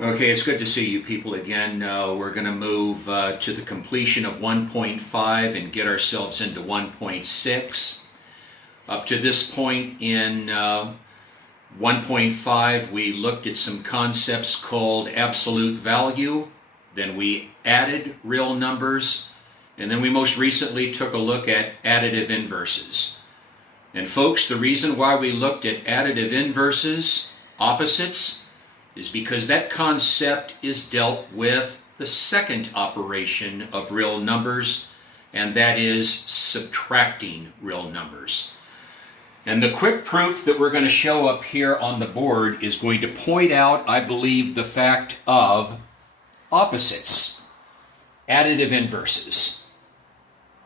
Okay, it's good to see you people again. We're going to move to the completion of 1.5 and get ourselves into 1.6. Up to this point in 1.5, we looked at some concepts called absolute value. Then we added real numbers. And then we most recently took a look at additive inverses. And folks, the reason why we looked at additive inverses, opposites, is because that concept is dealt with the second operation of real numbers, and that is subtracting real numbers. And the quick proof that we're going to show up here on the board is going to point out, I believe, the fact of opposites, additive inverses.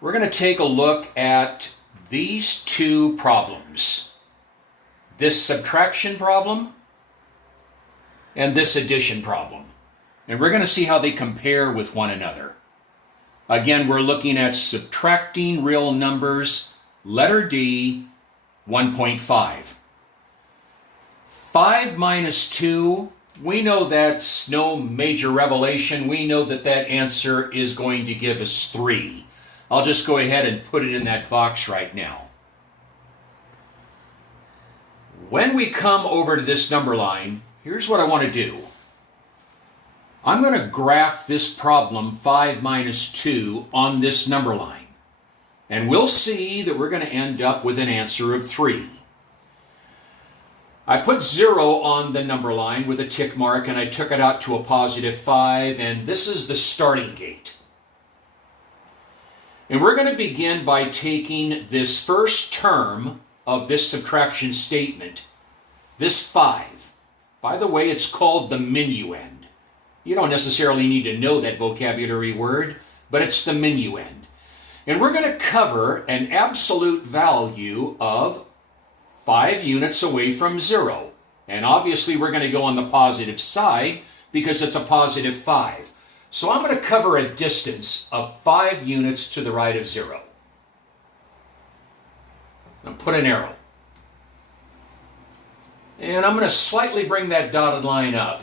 We're going to take a look at these two problems, this subtraction problem and this addition problem. And we're going to see how they compare with one another. Again, we're looking at subtracting real numbers, letter D, 1.5. 5 minus 2, we know that's no major revelation. We know that that answer is going to give us 3. I'll just go ahead and put it in that box right now. When we come over to this number line, here's what I want to do. I'm going to graph this problem, 5 minus 2, on this number line. And we'll see that we're going to end up with an answer of 3. I put 0 on the number line with a tick mark, and I took it out to a positive 5, and this is the starting gate. And we're going to begin by taking this first term of this subtraction statement, this 5. By the way, it's called the minuend. You don't necessarily need to know that vocabulary word, but it's the minuend. And we're going to cover an absolute value of 5 units away from 0. And obviously we're going to go on the positive side because it's a positive 5. So I'm going to cover a distance of 5 units to the right of 0. Now put an arrow. And I'm going to slightly bring that dotted line up.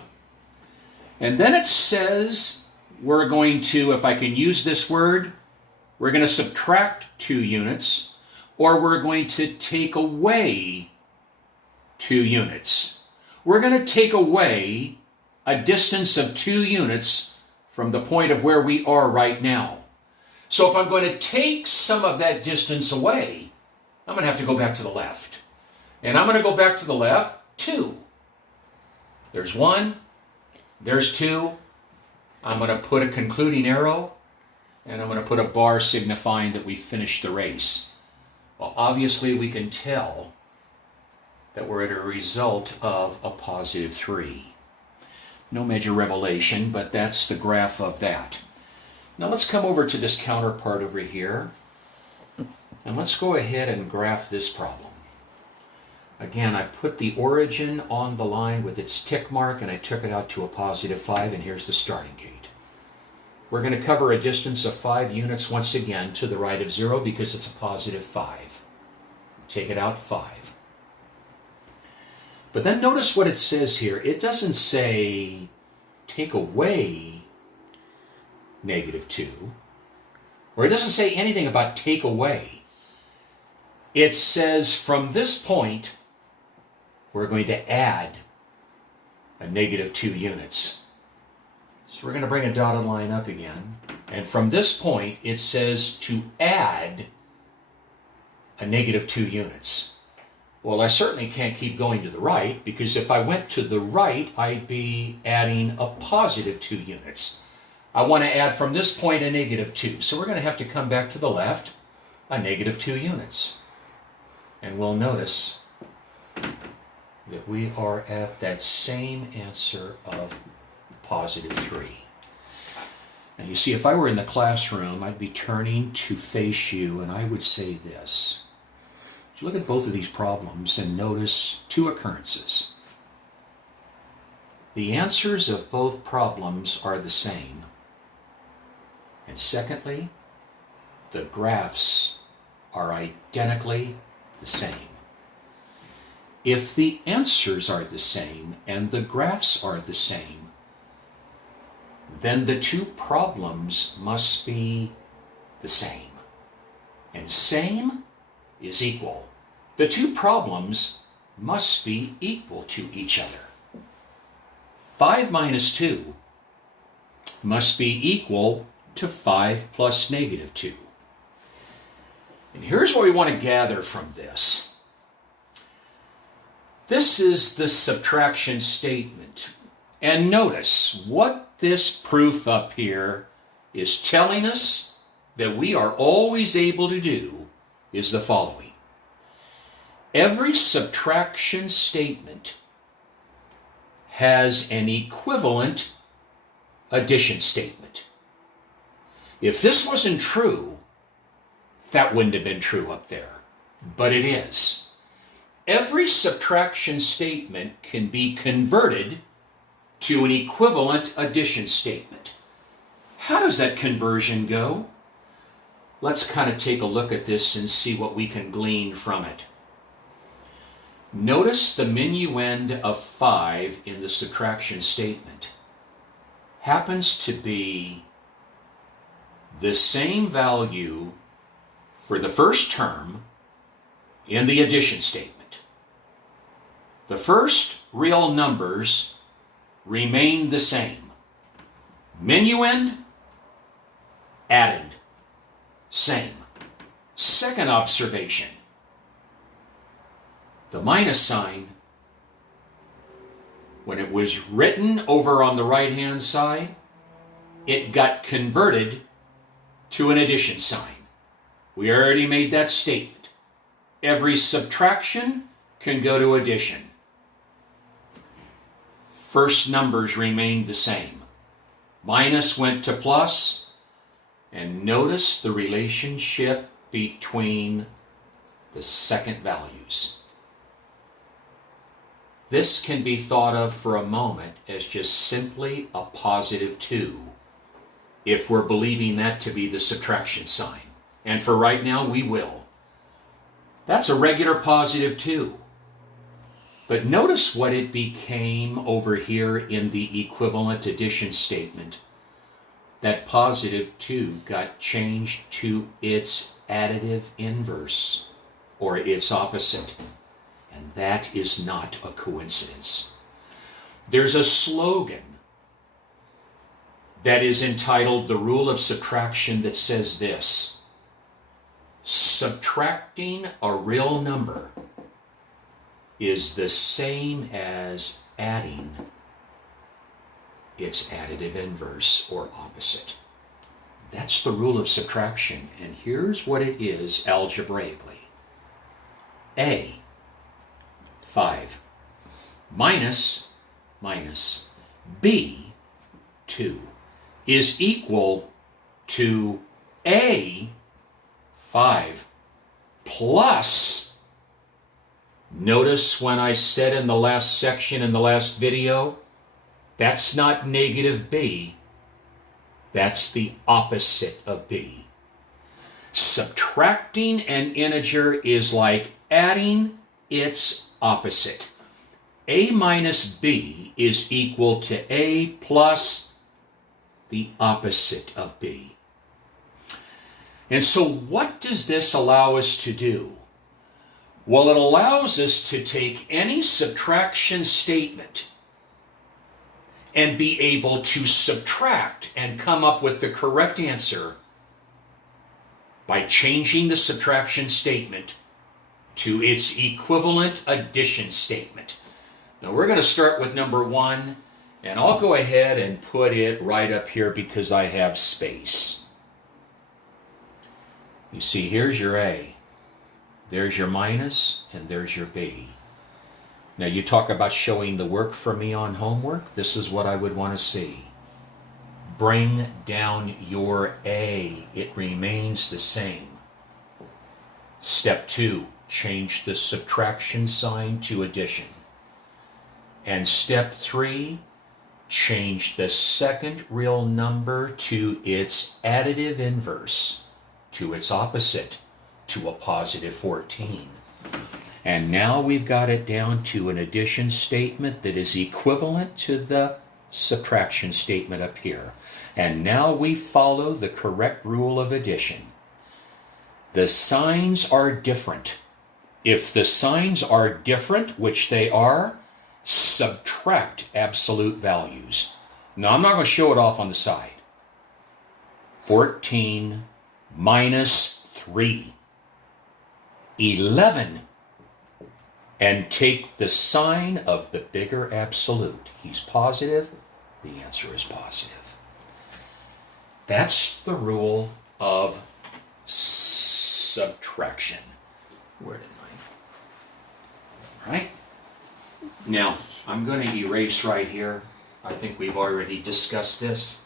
And then it says we're going to, if I can use this word, we're going to subtract 2 units, or we're going to take away 2 units. We're going to take away a distance of 2 units from the point of where we are right now. So if I'm going to take some of that distance away, I'm going to have to go back to the left. And I'm going to go back to the left 2. There's 1. There's 2. I'm going to put a concluding arrow, and I'm going to put a bar signifying that we finished the race. Well, obviously we can tell that we're at a result of a positive 3. No major revelation, but that's the graph of that. Now let's come over to this counterpart over here, and let's go ahead and graph this problem. Again, I put the origin on the line with its tick mark, and I took it out to a positive 5, and here's the starting gate. We're going to cover a distance of 5 units once again to the right of 0 because it's a positive 5. Take it out 5. But then notice what it says here. It doesn't say take away negative 2, or it doesn't say anything about take away. It says from this point, we're going to add a negative 2 units. So we're going to bring a dotted line up again. And from this point, it says to add a negative 2 units. Well, I certainly can't keep going to the right, because if I went to the right, I'd be adding a positive 2 units. I want to add from this point a negative 2. So we're going to have to come back to the left, a negative 2 units. And we'll notice that we are at that same answer of positive 3. Now you see, if I were in the classroom, I'd be turning to face you, and I would say this. Look at both of these problems and notice 2 occurrences. The answers of both problems are the same. And secondly, the graphs are identically the same. If the answers are the same and the graphs are the same, then the two problems must be the same. And same is equal. The two problems must be equal to each other. 5 minus 2 must be equal to 5 plus negative 2. And here's what we want to gather from this. This is the subtraction statement. And notice what this proof up here is telling us that we are always able to do is the following. Every subtraction statement has an equivalent addition statement. If this wasn't true, that wouldn't have been true up there, but it is. Every subtraction statement can be converted to an equivalent addition statement. How does that conversion go? Let's kind of take a look at this and see what we can glean from it. Notice the minuend of 5 in the subtraction statement happens to be the same value for the first term in the addition statement. The first real numbers remain the same. Minuend, added, same. Second observation, the minus sign, when it was written over on the right-hand side, it got converted to an addition sign. We already made that statement. Every subtraction can go to addition. First numbers remained the same. Minus went to plus, and notice the relationship between the second values. This can be thought of for a moment as just simply a positive 2, if we're believing that to be the subtraction sign. And for right now, we will. That's a regular positive 2. But notice what it became over here in the equivalent addition statement. That positive 2 got changed to its additive inverse, or its opposite. And that is not a coincidence. There's a slogan that is entitled The Rule of Subtraction that says this: subtracting a real number is the same as adding its additive inverse or opposite. That's the rule of subtraction, and here's what it is algebraically. A, 5, minus B, 2, is equal to A, 5, plus, notice when I said in the last section in the last video, that's not negative B, that's the opposite of B. Subtracting an integer is like adding its opposite. A minus B is equal to A plus the opposite of B. And so what does this allow us to do? Well, it allows us to take any subtraction statement and be able to subtract and come up with the correct answer by changing the subtraction statement to its equivalent addition statement. Now we're going to start with number 1, and I'll go ahead and put it right up here because I have space. You see, here's your A. There's your minus, and there's your B. Now you talk about showing the work for me on homework. This is what I would want to see. Bring down your A. It remains the same. Step 2, change the subtraction sign to addition. And step 3, change the second real number to its additive inverse, to its opposite, to a positive 14. And now we've got it down to an addition statement that is equivalent to the subtraction statement up here. And now we follow the correct rule of addition. The signs are different. If the signs are different, which they are, subtract absolute values. Now, I'm not going to show it off on the side. 14 minus 3. 11. And take the sign of the bigger absolute. He's positive. The answer is positive. That's the rule of subtraction. Where did I? Right? Now, I'm going to erase right here. I think we've already discussed this.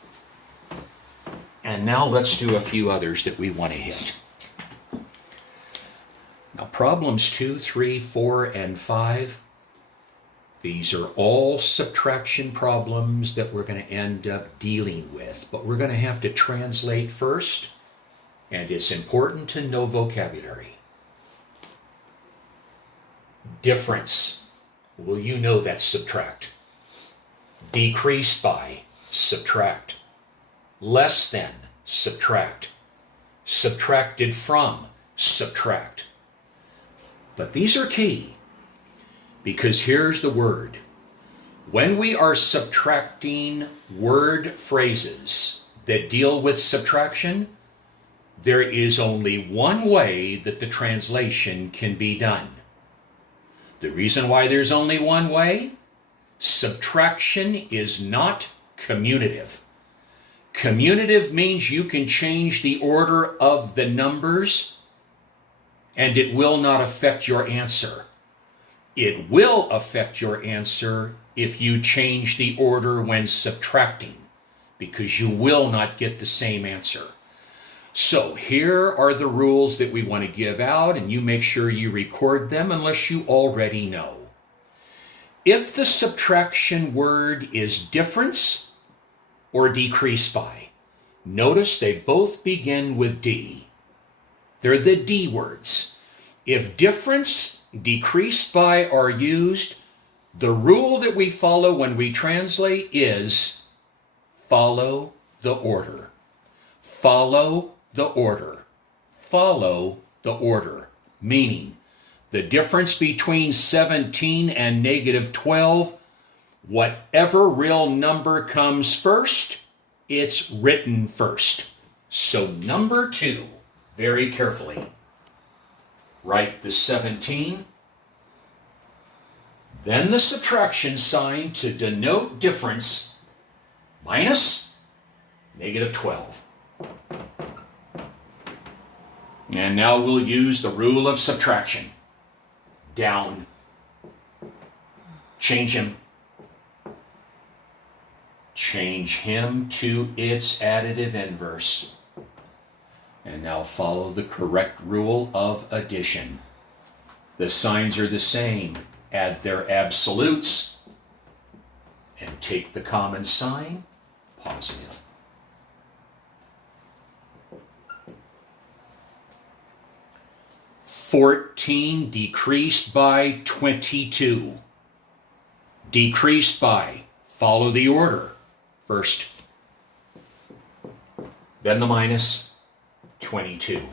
And now let's do a few others that we want to hit. Now, problems 2, 3, 4, and 5. These are all subtraction problems that we're going to end up dealing with. But we're going to have to translate first. And it's important to know vocabulary. Difference. Well, you know that's subtract. Decreased by, subtract. Less than, subtract. Subtracted from, subtract. But these are key, because here's the word. When we are subtracting word phrases that deal with subtraction, there is only one way that the translation can be done. The reason why there's only one way? Subtraction is not commutative. Commutative means you can change the order of the numbers and it will not affect your answer. It will affect your answer if you change the order when subtracting, because you will not get the same answer. So here are the rules that we want to give out, and you make sure you record them unless you already know. If the subtraction word is difference or decrease by, notice they both begin with D. They're the D words. If difference, decreased by are used, the rule that we follow when we translate is follow the order. Follow the order. Follow the order. Meaning, the difference between 17 and negative 12, whatever real number comes first, it's written first. So number 2, very carefully, write the 17, then the subtraction sign to denote difference, minus negative 12. And now we'll use the rule of subtraction. Down. Change him. Change him to its additive inverse. And now follow the correct rule of addition. The signs are the same. Add their absolutes and take the common sign, positive. $14 decreased by 22. Decreased by, follow the order. First, then the minus, 22.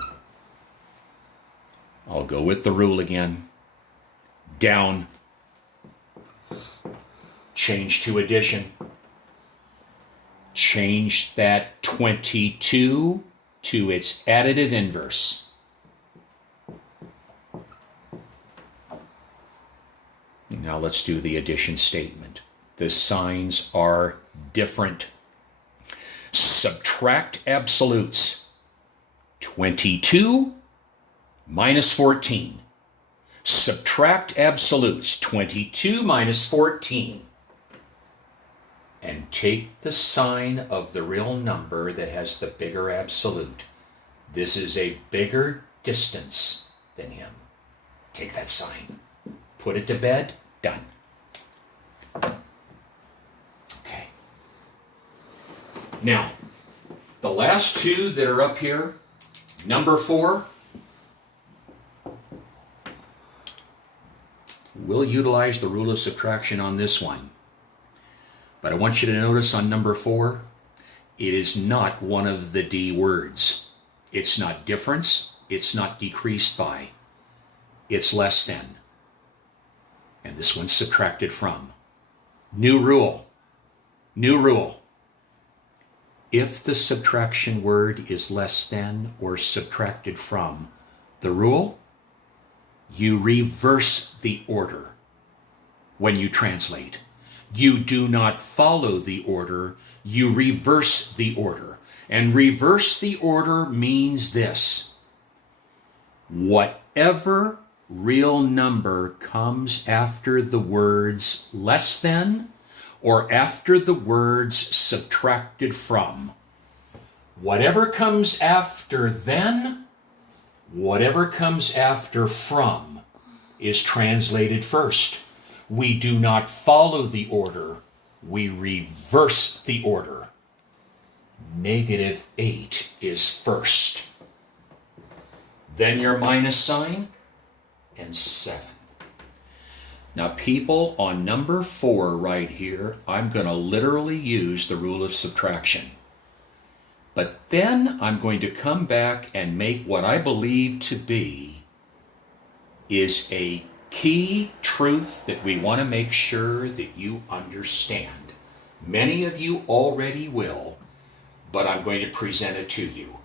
I'll go with the rule again. Down. Change to addition. Change that 22 to its additive inverse. Now let's do the addition statement. The signs are different. Subtract absolutes. 22 minus 14. Subtract absolutes. 22 minus 14. And take the sign of the real number that has the bigger absolute. This is a bigger distance than him. Take that sign. Put it to bed. Done. Okay. Now, the last two that are up here, number 4, we'll utilize the rule of subtraction on this one. But I want you to notice on number 4, it is not one of the D words. It's not difference. It's not decreased by. It's less than. And this one's subtracted from. New rule. New rule. If the subtraction word is less than or subtracted from the rule, you reverse the order when you translate. You do not follow the order, you reverse the order. And reverse the order means this: whatever real number comes after the words less than or after the words subtracted from, whatever comes after then, whatever comes after from, is translated first. We do not follow the order, we reverse the order. -8 is first. Then your minus sign and 7. Now people, on number 4 right here, I'm going to literally use the rule of subtraction. But then I'm going to come back and make what I believe to be is a key truth that we want to make sure that you understand. Many of you already will, but I'm going to present it to you.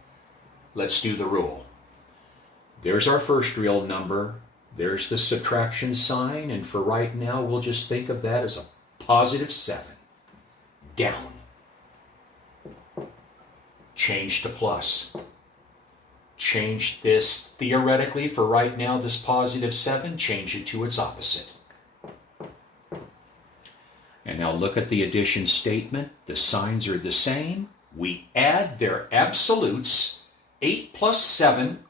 Let's do the rule. There's our first real number. There's the subtraction sign, and for right now, we'll just think of that as a +7. Down. Change to plus. Change this, theoretically, for right now, this +7, change it to its opposite. And now look at the addition statement. The signs are the same. We add their absolutes, 8 plus 7,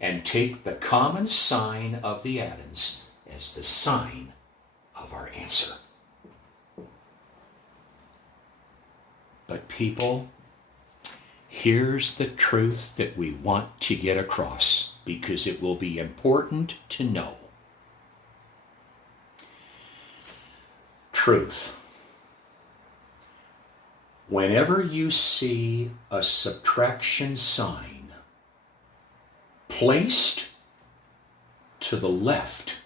and take the common sign of the addends as the sign of our answer. But people, here's the truth that we want to get across, because it will be important to know. Truth. Whenever you see a subtraction sign placed to the left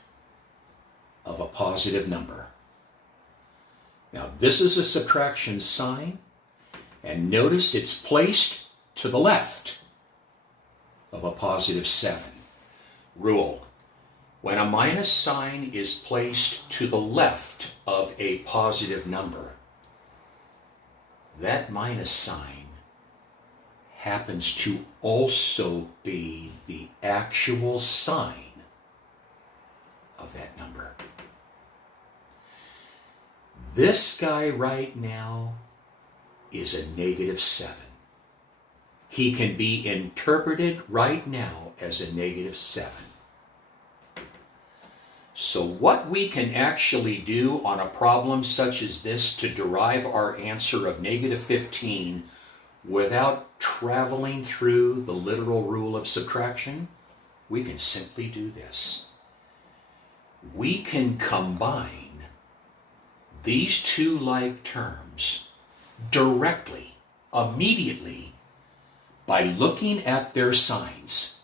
of a positive number. Now this is a subtraction sign, and notice it's placed to the left of a +7. Rule: when a minus sign is placed to the left of a positive number, that minus sign happens to also be the actual sign of that number. This guy right now is a -7. He can be interpreted right now as a -7. So what we can actually do on a problem such as this to derive our answer of -15 without traveling through the literal rule of subtraction, we can simply do this. We can combine these two like terms directly, immediately, by looking at their signs.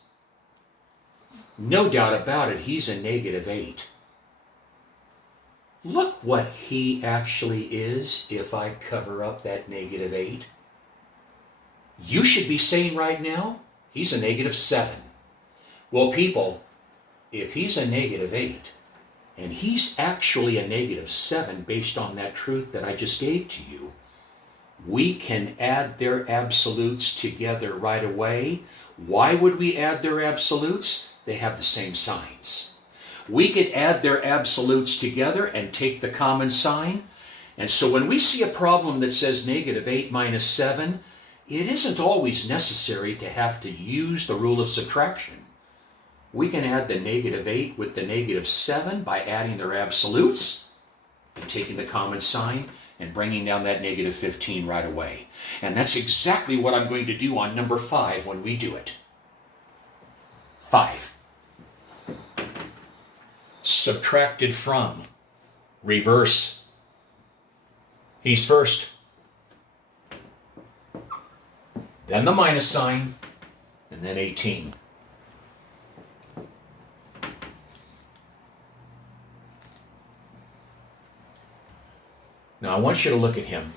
No doubt about it, he's a -8. Look what he actually is if I cover up that -8. You should be saying right now, he's a -7. Well, people, if he's a -8, and he's actually a -7 based on that truth that I just gave to you, we can add their absolutes together right away. Why would we add their absolutes? They have the same signs. We could add their absolutes together and take the common sign. And so when we see a problem that says -8 minus 7, it isn't always necessary to have to use the rule of subtraction. We can add the -8 with the -7 by adding their absolutes and taking the common sign and bringing down that -15 right away. And that's exactly what I'm going to do on number 5 when we do it. 5. Subtracted from. Reverse. He's first. Then the minus sign, and then 18. Now I want you to look at him.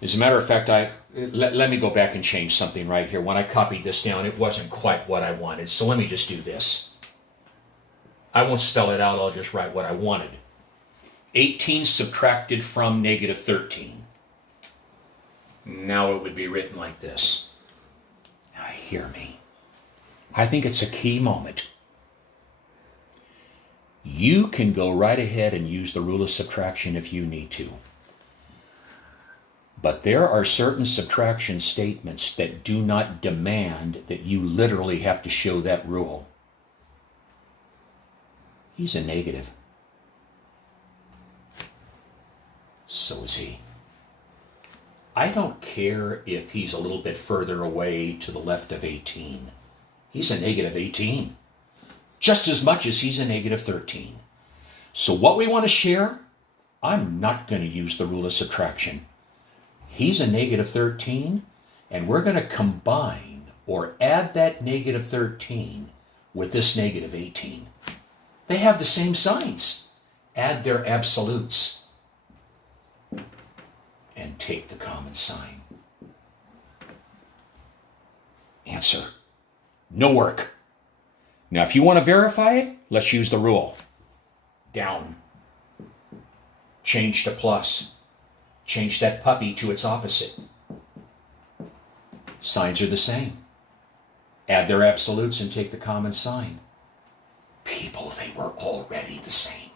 As a matter of fact, let me go back and change something right here. When I copied this down, it wasn't quite what I wanted. So let me just do this. I won't spell it out. I'll just write what I wanted. 18 subtracted from negative 13. Now it would be written like this. Now hear me. I think it's a key moment. You can go right ahead and use the rule of subtraction if you need to. But there are certain subtraction statements that do not demand that you literally have to show that rule. He's a negative. So is he. I don't care if he's a little bit further away to the left of 18. He's a negative 18. Just as much as he's a negative 13. So what we want to share, I'm not going to use the rule of subtraction. He's a negative 13, and we're going to combine or add that negative 13 with this negative 18. They have the same signs. Add their absolutes and take the common sign. Answer. No work. Now, if you want to verify it, let's use the rule. Down. Change to plus. Change that puppy to its opposite. Signs are the same. Add their absolutes and take the common sign. People, they were already the same.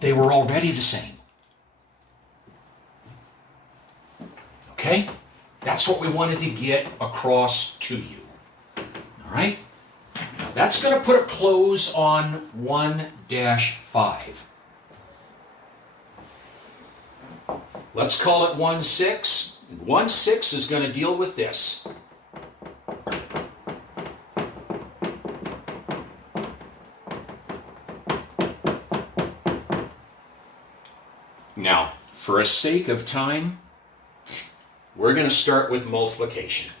They were already the same. Okay? That's what we wanted to get across to you. All right? Now that's going to put a close on 1-5. Let's call it 1-6. And 1-6 is going to deal with this. Now, for a sake of time, we're going to start with multiplication.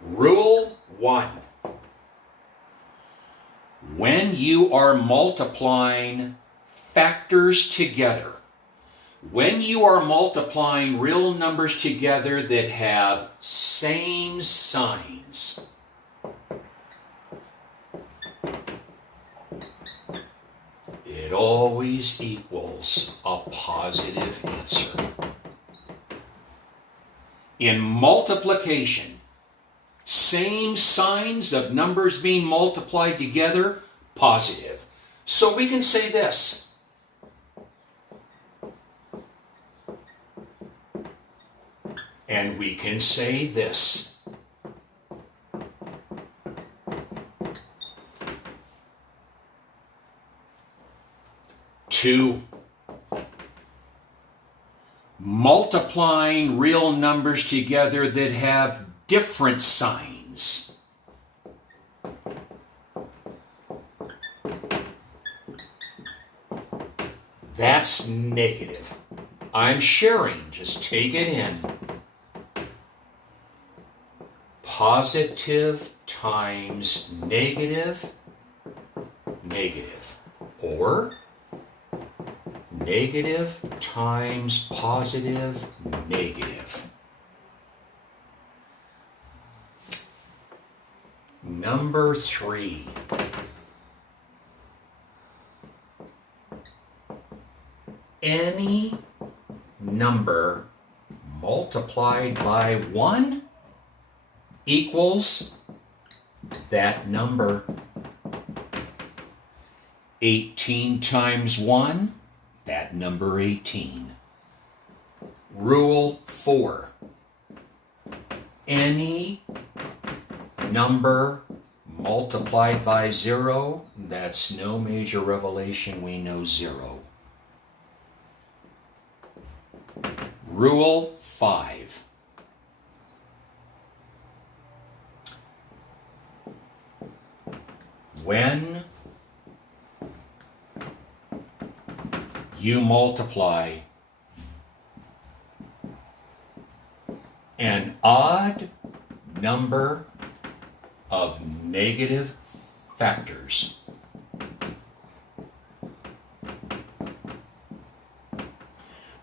Rule 1. When you are multiplying factors together, when you are multiplying real numbers together that have same signs, it always equals a positive answer. In multiplication, same signs of numbers being multiplied together, positive. So we can say this. And we can say this. Two. Multiplying real numbers together that have different signs. That's negative. I'm sharing. Just take it in. Positive times negative, negative. Or negative times positive, negative. Number 3. Any number multiplied by 1 equals that number. 18 times 1, that number 18. Rule 4. Any number multiplied by 0, that's no major revelation, we know 0. Rule 5. When you multiply an odd number of negative factors.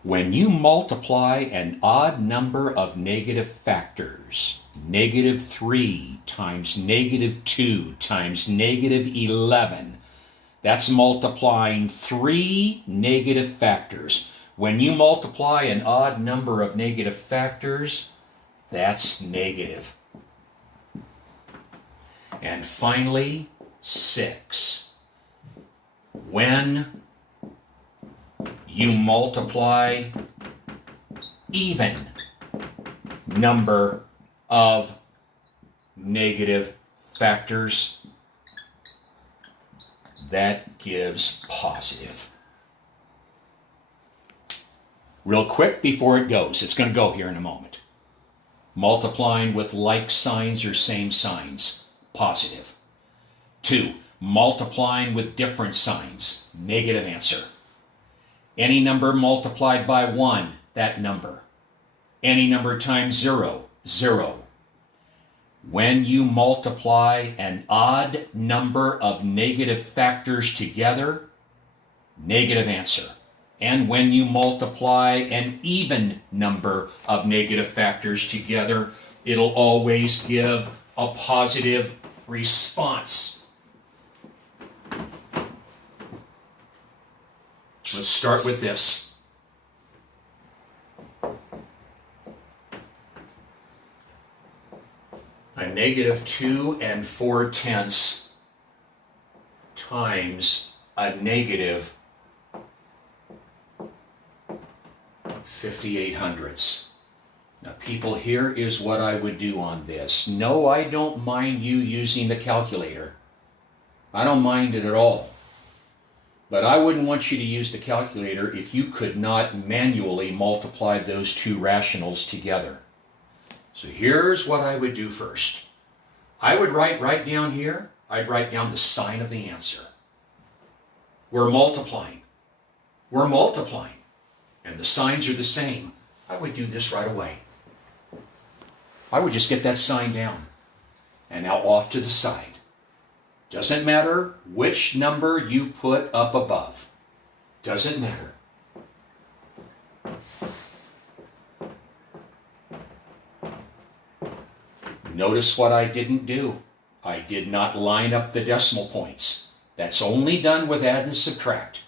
When you multiply an odd number of negative factors, -3 times -2 times -11, that's multiplying 3 negative factors. When you multiply an odd number of negative factors, that's negative. And finally, 6. When you multiply even number of negative factors, that gives positive. Real quick before it goes, it's going to go here in a moment. Multiplying with like signs or same signs, positive. 2, multiplying with different signs, negative answer. Any number multiplied by 1, that number. Any number times 0, 0. When you multiply an odd number of negative factors together, negative answer. And when you multiply an even number of negative factors together, it'll always give a positive response. Let's start with this. A -2 4/10 times a -58/100. Now, people, here is what I would do on this. No, I don't mind you using the calculator. I don't mind it at all. But I wouldn't want you to use the calculator if you could not manually multiply those two rationals together. So here's what I would do first. I would write right down here, I'd write down the sign of the answer. We're multiplying. We're multiplying. And the signs are the same. I would do this right away. I would just get that sign down. And now off to the side. Doesn't matter which number you put up above. Doesn't matter. Notice what I didn't do. I did not line up the decimal points. That's only done with add and subtract.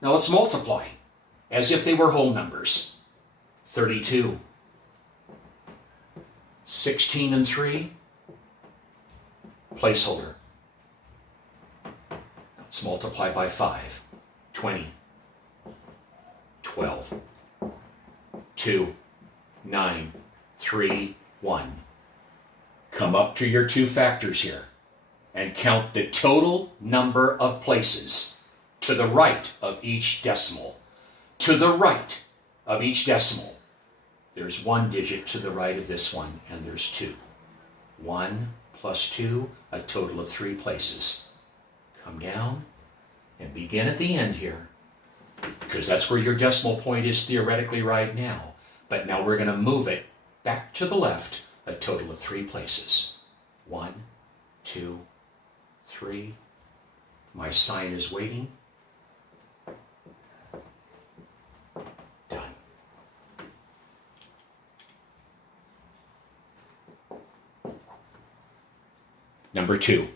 Now let's multiply as if they were whole numbers. 32. 16 and 3. Placeholder. Let's multiply by 5. 20. 12. 2. 9. 3. 1. Come up to your two factors here and count the total number of places to the right of each decimal. To the right of each decimal. There's 1 digit to the right of this one, and there's 2. 1 plus 2, a total of 3 places. Come down and begin at the end here, because that's where your decimal point is theoretically right now. But now we're going to move it back to the left, a total of 3 places. 1, 2, 3. My sign is waiting. Done. Number 2.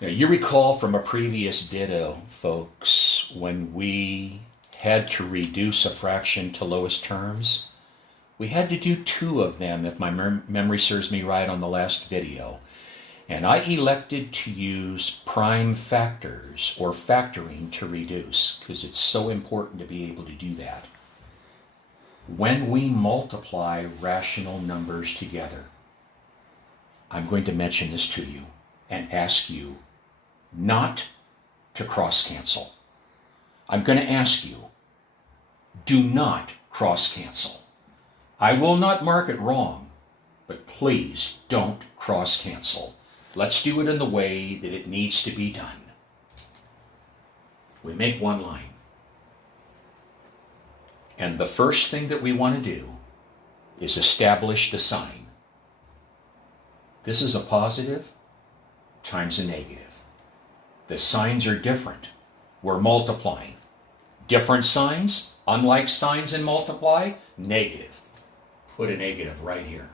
Now, you recall from a previous ditto, folks, when we had to reduce a fraction to lowest terms, we had to do 2 of them, if my memory serves me right, on the last video. And I elected to use prime factors, or factoring, to reduce, because it's so important to be able to do that. When we multiply rational numbers together, I'm going to mention this to you and ask you not to cross-cancel. I'm going to ask you, do not cross-cancel. I will not mark it wrong, but please don't cross-cancel. Let's do it in the way that it needs to be done. We make one line. And the first thing that we want to do is establish the sign. This is a positive times a negative. The signs are different. We're multiplying. Different signs, unlike signs in multiply, negative. Put a negative right here.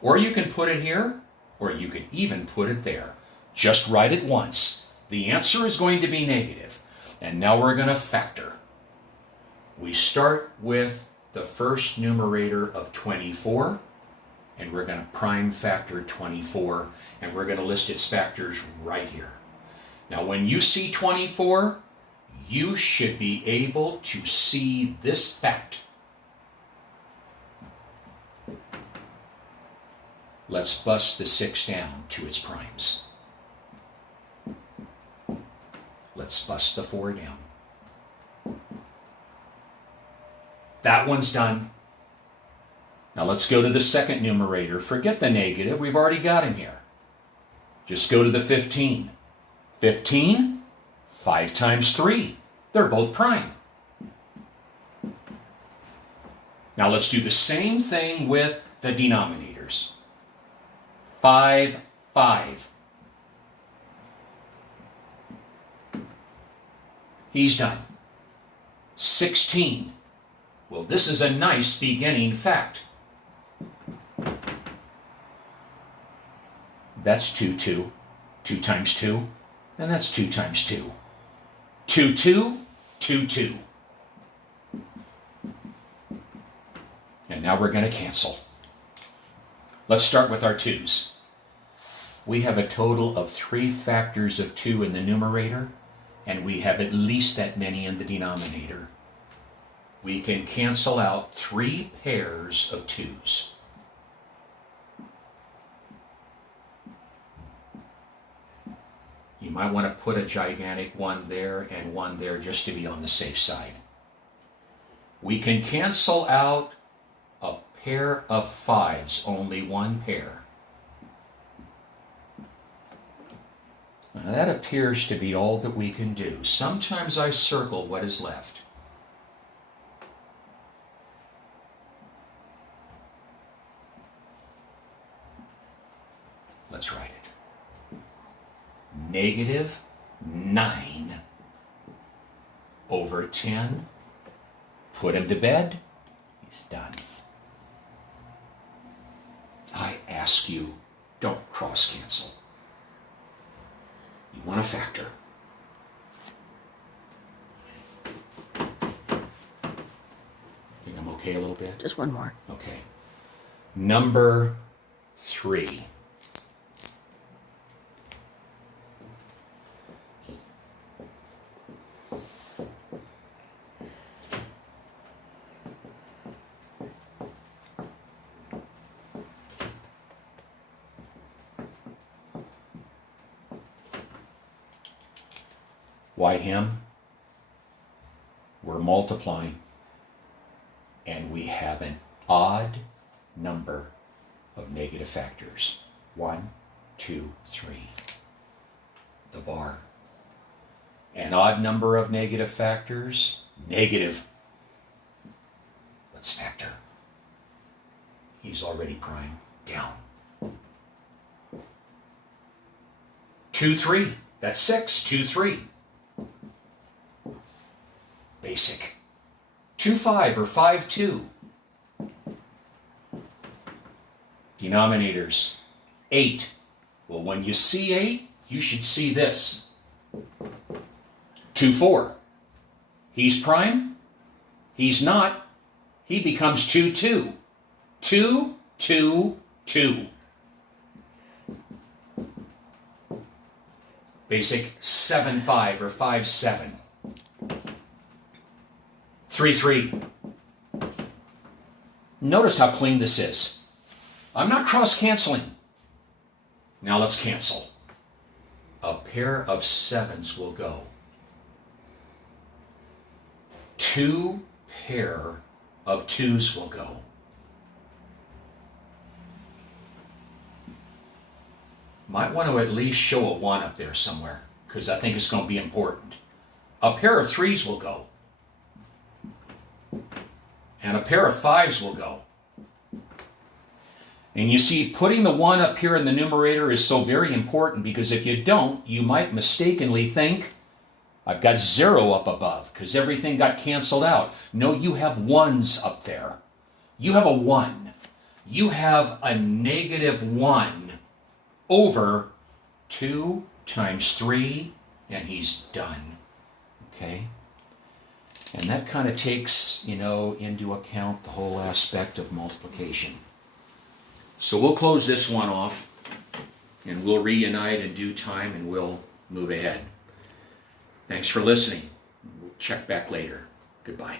Or you can put it here, or you could even put it there. Just write it once. The answer is going to be negative. And now we're going to factor. We start with the first numerator of 24, and we're going to prime factor 24, and we're going to list its factors right here. Now, when you see 24, you should be able to see this fact. Let's bust the 6 down to its primes. Let's bust the 4 down. That one's done. Now let's go to the second numerator. Forget the negative. We've already got him here. Just go to the 15. 15, 5 times 3. They're both prime. Now let's do the same thing with the denominators. 5, 5. He's done. 16. Well, this is a nice beginning fact. That's 2, 2. 2 times 2. And that's 2 times 2. 2, 2, 2, 2. And now we're going to cancel. Let's start with our 2's. We have a total of 3 factors of 2 in the numerator, and we have at least that many in the denominator. We can cancel out 3 pairs of 2's. You might want to put a gigantic one there and one there just to be on the safe side. We can cancel out a pair of 5's, only one pair. Now that appears to be all that we can do. Sometimes I circle what is left. Let's write it. Negative 9 over 10. Put him to bed. He's done. I ask you, don't cross cancel. You want to factor. Think I'm okay a little bit? Just one more. Okay. Number 3. Why him? We're multiplying, and we have an odd number of negative factors. 1, 2, 3. The bar. An odd number of negative factors. Negative. Let's factor. He's already prime. Down. 2, 3. That's 6. 2, 3. Basic. 2, 5 or 5, 2. Denominators. 8. Well, when you see 8, you should see this. 2, 4. He's prime. He's not. He becomes 2, 2. 2, 2, 2. Basic 7, 5 or 5, 7. 3, 3. Notice how clean this is. I'm not cross-canceling. Now let's cancel. A pair of 7's will go. 2 pair of 2's will go. Might want to at least show a 1 up there somewhere, because I think it's going to be important. A pair of 3's will go. And a pair of 5's will go. And you see, putting the 1 up here in the numerator is so very important, because if you don't, you might mistakenly think, I've got 0 up above, because everything got canceled out. No, you have 1's up there. You have a 1. You have a negative 1 over 2 times 3, and he's done. Okay? And that kind of takes, into account the whole aspect of multiplication. So we'll close this one off, and we'll reunite in due time, and we'll move ahead. Thanks for listening. We'll check back later. Goodbye.